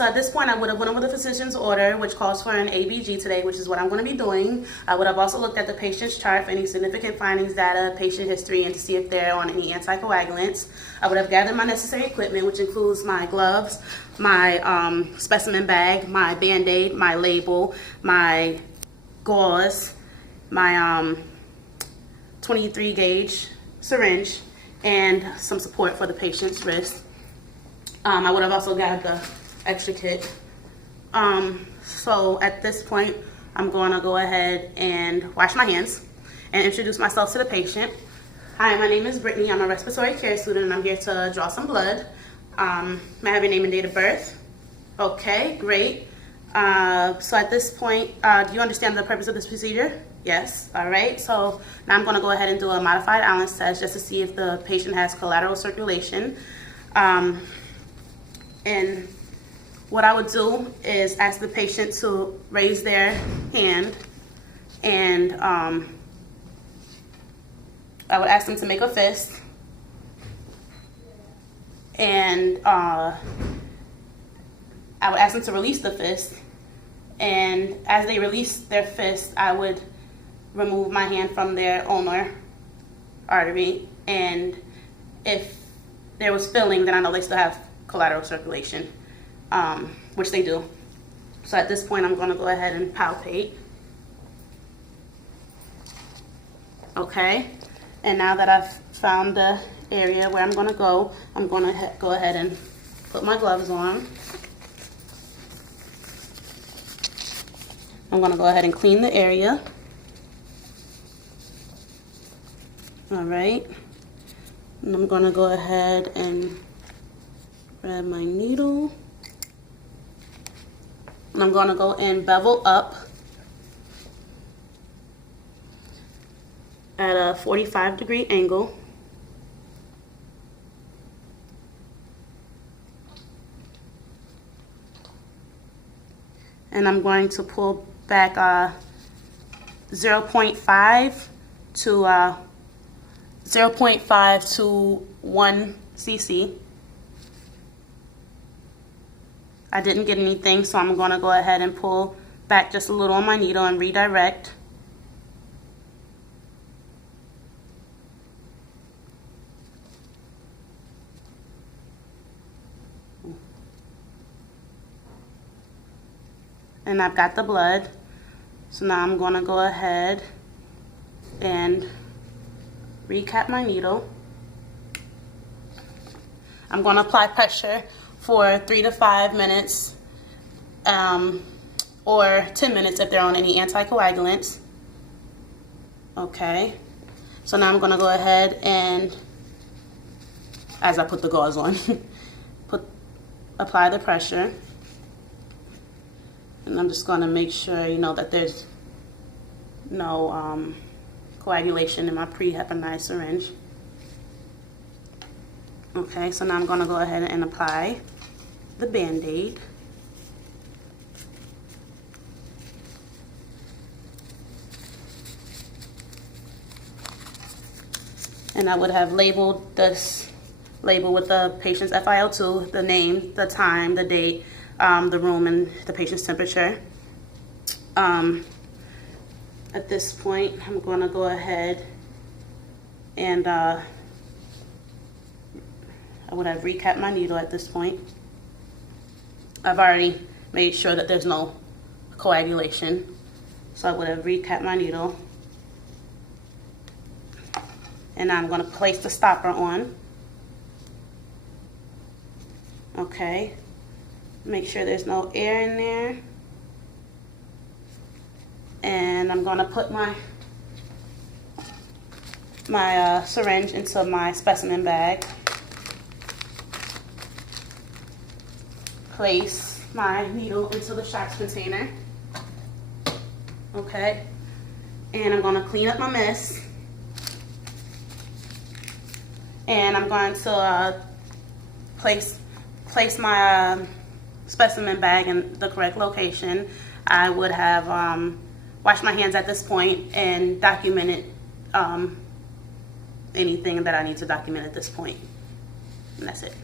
So at this point, I would have went over the physician's order, which calls for an ABG today, which is what I'm going to be doing. I would have also looked at the patient's chart for any significant findings, data, patient history, and to see if they're on any anticoagulants. I would have gathered my necessary equipment, which includes my gloves, my specimen bag, my Band-Aid, my label, my gauze, my 23 gauge syringe, and some support for the patient's wrist. I would have also gathered the extra kit. So at this point, I'm going to go ahead and wash my hands and introduce myself to the patient. Hi, my name is Brittany. I'm a respiratory care student, and I'm here to draw some blood. May I have your name and date of birth? Okay, great. So at this point, do you understand the purpose of this procedure? Yes. All right. So now I'm going to go ahead and do a modified Allen's test just to see if the patient has collateral circulation. And what I would do is ask the patient to raise their hand, and I would ask them to make a fist, and I would ask them to release the fist, and as they release their fist, I would remove my hand from their ulnar artery, and if there was filling, then I know they still have collateral circulation, which they do. So at this point, I'm going to go ahead and palpate. Okay, and now that I've found the area where I'm going to go, I'm going to go ahead and put my gloves on. I'm going to go ahead and clean the area. All right, and I'm going to go ahead and grab my needle, and I'm going to go and bevel up at a 45-degree angle. And I'm going to pull back 0.5 to 1 cc. I didn't get anything, so I'm going to go ahead and pull back just a little on my needle and redirect. And I've got the blood, so now I'm going to go ahead and recap my needle. I'm going to apply pressure for 3 to 5 minutes, or 10 minutes if they're on any anticoagulants. Okay, so now I'm going to go ahead and, as I put the gauze on, apply the pressure. And I'm just going to make sure, that there's no coagulation in my pre-heparinized syringe. Okay, so now I'm going to go ahead and apply the Band-Aid. And I would have labeled this label with the patient's FiO2, the name, the time, the date, the room, and the patient's temperature. At this point, I'm going to go ahead and I would have recapped my needle at this point. I've already made sure that there's no coagulation, so I would have recapped my needle. And now I'm going to place the stopper on. Okay, make sure there's no air in there. And I'm going to put my syringe into my specimen bag. Place my needle into the shots container. Okay, and I'm going to clean up my mess. And I'm going to place my specimen bag in the correct location. I would have washed my hands at this point and documented anything that I need to document at this point. And that's it.